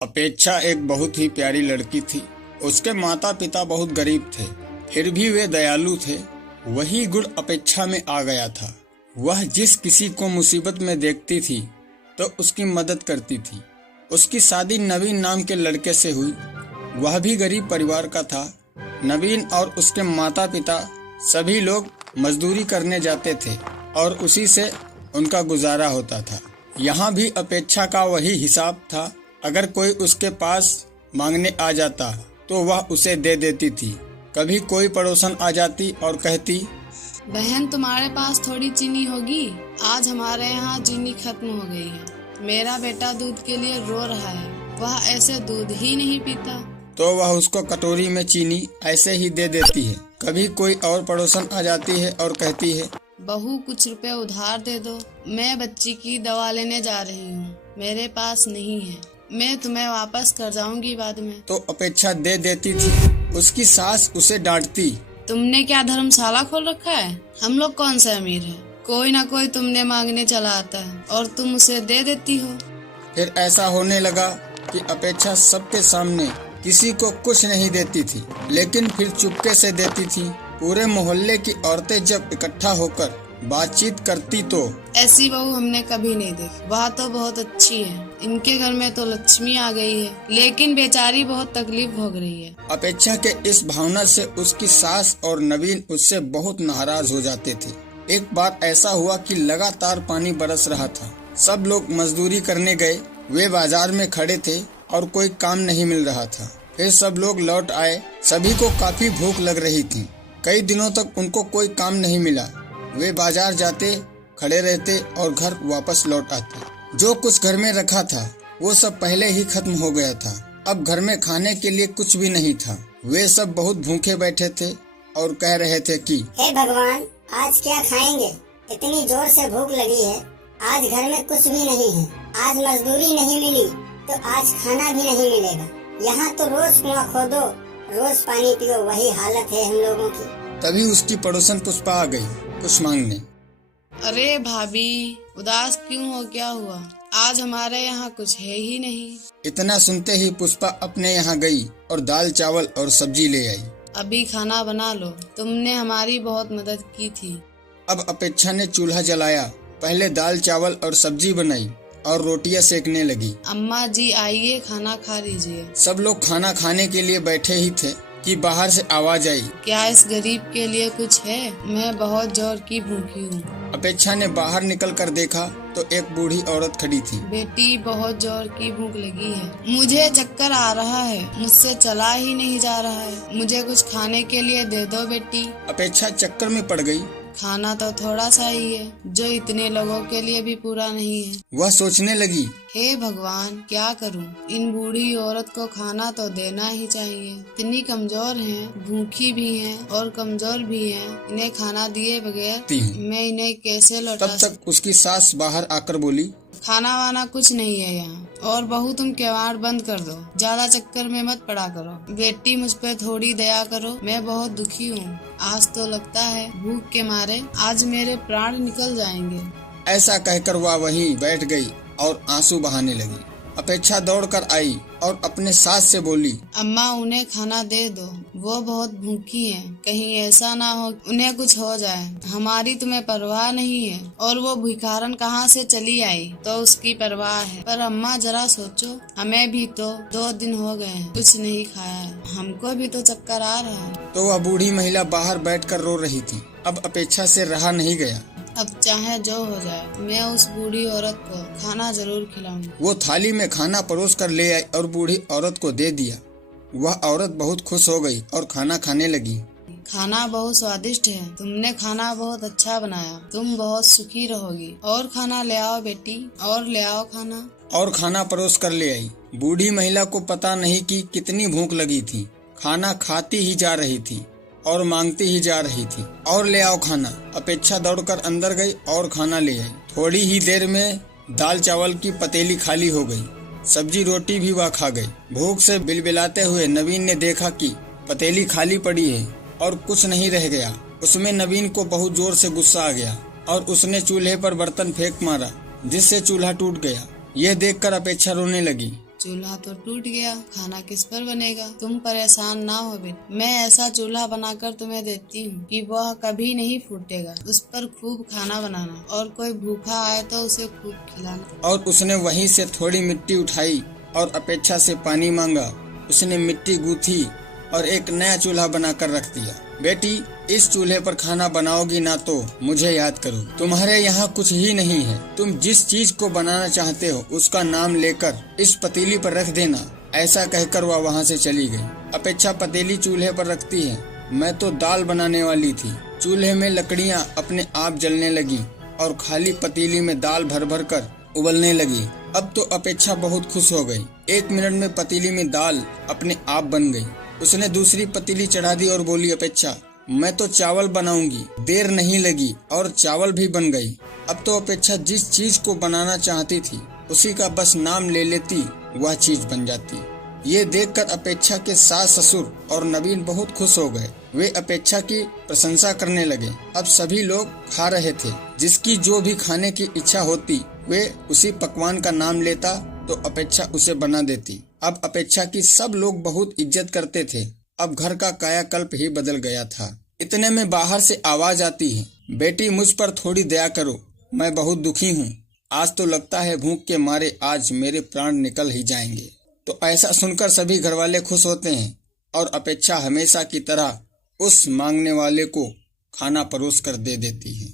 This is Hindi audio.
अपेक्षा एक बहुत ही प्यारी लड़की थी। उसके माता पिता बहुत गरीब थे, फिर भी वे दयालु थे। वही गुण अपेक्षा में आ गया था। वह जिस किसी को मुसीबत में देखती थी तो उसकी मदद करती थी। उसकी शादी नवीन नाम के लड़के से हुई। वह भी गरीब परिवार का था। नवीन और उसके माता पिता सभी लोग मजदूरी करने जाते थे और उसी से उनका गुजारा होता था। यहाँ भी अपेक्षा का वही हिसाब था। अगर कोई उसके पास मांगने आ जाता तो वह उसे दे देती थी। कभी कोई पड़ोसन आ जाती और कहती, बहन तुम्हारे पास थोड़ी चीनी होगी? आज हमारे यहाँ चीनी खत्म हो गई है। मेरा बेटा दूध के लिए रो रहा है, वह ऐसे दूध ही नहीं पीता। तो वह उसको कटोरी में चीनी ऐसे ही दे देती है। कभी कोई और पड़ोसन आ जाती है और कहती है, बहू कुछ रुपए उधार दे दो, मैं बच्ची की दवा लेने जा रही हूँ, मेरे पास नहीं है, मैं तुम्हें वापस कर जाऊंगी बाद में। तो अपेक्षा दे देती थी। उसकी सास उसे डांटती, तुमने क्या धर्मशाला खोल रखा है? हम लोग कौन से अमीर हैं? कोई ना कोई तुमने मांगने चला आता है और तुम उसे दे देती हो। फिर ऐसा होने लगा कि अपेक्षा सबके सामने किसी को कुछ नहीं देती थी, लेकिन फिर चुपके से देती थी। पूरे मोहल्ले की औरतें जब इकट्ठा होकर बातचीत करती तो ऐसी बहू हमने कभी नहीं देखी, वह तो बहुत अच्छी है, इनके घर में तो लक्ष्मी आ गई है, लेकिन बेचारी बहुत तकलीफ भोग रही है। अपेक्षा के इस भावना से उसकी सास और नवीन उससे बहुत नाराज हो जाते थे। एक बार ऐसा हुआ कि लगातार पानी बरस रहा था। सब लोग मजदूरी करने गए। वे बाजार में खड़े थे और कोई काम नहीं मिल रहा था। फिर सब लोग लौट आए। सभी को काफी भूख लग रही थी। कई दिनों तक उनको कोई काम नहीं मिला। वे बाजार जाते, खड़े रहते और घर वापस लौट आते। जो कुछ घर में रखा था वो सब पहले ही खत्म हो गया था। अब घर में खाने के लिए कुछ भी नहीं था। वे सब बहुत भूखे बैठे थे और कह रहे थे कि हे भगवान, आज क्या खाएंगे? इतनी जोर से भूख लगी है। आज घर में कुछ भी नहीं है। आज मजदूरी नहीं मिली तो आज खाना भी नहीं मिलेगा। यहाँ तो रोज कुआं खोदो, रोज पानी पियो, वही हालत है हम लोगों की। तभी उसकी पड़ोसन पुष्पा आ गई कुछ मांगने। अरे भाभी, उदास क्यों हो? क्या हुआ? आज हमारे यहाँ कुछ है ही नहीं। इतना सुनते ही पुष्पा अपने यहाँ गई और दाल चावल और सब्जी ले आई। अभी खाना बना लो, तुमने हमारी बहुत मदद की थी। अब अपेक्षा ने चूल्हा जलाया। पहले दाल चावल और सब्जी बनाई और रोटियां सेकने लगी। अम्मा जी आइए, खाना खा लीजिए। सब लोग खाना खाने के लिए बैठे ही थे कि बाहर से आवाज आई, क्या इस गरीब के लिए कुछ है? मैं बहुत जोर की भूखी हूँ। अपेक्षा ने बाहर निकल कर देखा तो एक बूढ़ी औरत खड़ी थी। बेटी, बहुत जोर की भूख लगी है, मुझे चक्कर आ रहा है, मुझसे चला ही नहीं जा रहा है, मुझे कुछ खाने के लिए दे दो बेटी। अपेक्षा चक्कर में पड़ गई। खाना तो थोड़ा सा ही है, जो इतने लोगों के लिए भी पूरा नहीं है। वह सोचने लगी, हे भगवान, क्या करूं? इन बूढ़ी औरत को खाना तो देना ही चाहिए। इतनी कमजोर हैं, भूखी भी हैं और कमजोर भी हैं। इन्हें खाना दिए बगैर मैं इन्हें कैसे लौटा? तब तक उसकी सास बाहर आकर बोली, खाना वाना कुछ नहीं है यहाँ। और बहू, तुम किवाड़ बंद कर दो, ज्यादा चक्कर में मत पड़ा करो। बेटी, मुझ पे थोड़ी दया करो, मैं बहुत दुखी हूँ। आज तो लगता है भूख के मारे आज मेरे प्राण निकल जाएंगे। ऐसा कहकर वह वहीं बैठ गई और आंसू बहाने लगी। अपेक्षा दौड़कर आई और अपने सास से बोली, अम्मा, उन्हें खाना दे दो, वो बहुत भूखी हैं। कहीं ऐसा ना हो उन्हें कुछ हो जाए। हमारी तुम्हें परवाह नहीं है, और वो भिखारन कहाँ से चली आई तो उसकी परवाह है। पर अम्मा, जरा सोचो, हमें भी तो 2 दिन हो गए हैं कुछ नहीं खाया है, हमको भी तो चक्कर आ रहा है। तो वह बूढ़ी महिला बाहर बैठकर रो रही थी। अब अपेक्षा से रहा नहीं गया। अब चाहे जो हो जाए, मैं उस बूढ़ी औरत को खाना जरूर खिलाऊंगी। वो थाली में खाना परोस कर ले आई और बूढ़ी औरत को दे दिया। वह औरत बहुत खुश हो गई और खाना खाने लगी। खाना बहुत स्वादिष्ट है, तुमने खाना बहुत अच्छा बनाया, तुम बहुत सुखी रहोगी। और खाना ले आओ बेटी, और ले आओ खाना। और खाना परोस कर ले आई। बूढ़ी महिला को पता नहीं कि कितनी भूख लगी थी। खाना खाती ही जा रही थी और मांगती ही जा रही थी, और ले आओ खाना। अपेक्षा दौड़कर अंदर गई और खाना ले आई। थोड़ी ही देर में दाल चावल की पतीली खाली हो गई। सब्जी रोटी भी वह खा गई। भूख से बिलबिलाते हुए नवीन ने देखा कि पतीली खाली पड़ी है और कुछ नहीं रह गया। उसमें नवीन को बहुत जोर से गुस्सा आ गया और उसने चूल्हे पर बर्तन फेंक मारा, जिससे चूल्हा टूट गया। यह देखकर अपेक्षा रोने लगी। चूल्हा तो टूट गया, खाना किस पर बनेगा। तुम परेशान ना हो बेटा, मैं ऐसा चूल्हा बनाकर तुम्हें देती हूँ कि वह कभी नहीं फूटेगा। उस पर खूब खाना बनाना और कोई भूखा आए तो उसे खूब खिलाना। और उसने वहीं से थोड़ी मिट्टी उठाई और अपेक्षा से पानी मांगा। उसने मिट्टी गूंथी और एक नया चूल्हा बनाकर रख दिया। बेटी, इस चूल्हे पर खाना बनाओगी ना तो मुझे याद करो। तुम्हारे यहाँ कुछ ही नहीं है। तुम जिस चीज को बनाना चाहते हो उसका नाम लेकर इस पतीली पर रख देना। ऐसा कहकर वह वहाँ से चली गई। अपेक्षा पतीली चूल्हे पर रखती है। मैं तो दाल बनाने वाली थी। चूल्हे में लकड़ियाँ अपने आप जलने लगी और खाली पतीली में दाल भर भर कर उबलने लगी। अब तो अपेक्षा बहुत खुश हो गई। 1 मिनट में पतीली में दाल अपने आप बन गई। उसने दूसरी पतीली चढ़ा दी और बोली, अपेक्षा, मैं तो चावल बनाऊंगी। देर नहीं लगी और चावल भी बन गई। अब तो अपेक्षा जिस चीज को बनाना चाहती थी उसी का बस नाम ले लेती, वह चीज बन जाती। ये देखकर अपेक्षा के सास ससुर और नवीन बहुत खुश हो गए। वे अपेक्षा की प्रशंसा करने लगे। अब सभी लोग खा रहे थे। जिसकी जो भी खाने की इच्छा होती वे उसी पकवान का नाम लेता तो अपेक्षा उसे बना देती। अब अपेक्षा की सब लोग बहुत इज्जत करते थे। अब घर का कायाकल्प ही बदल गया था। इतने में बाहर से आवाज आती है, बेटी मुझ पर थोड़ी दया करो, मैं बहुत दुखी हूँ। आज तो लगता है भूख के मारे आज मेरे प्राण निकल ही जाएंगे। तो ऐसा सुनकर सभी घरवाले खुश होते हैं और अपेक्षा हमेशा की तरह उस मांगने वाले को खाना परोस कर दे देती है।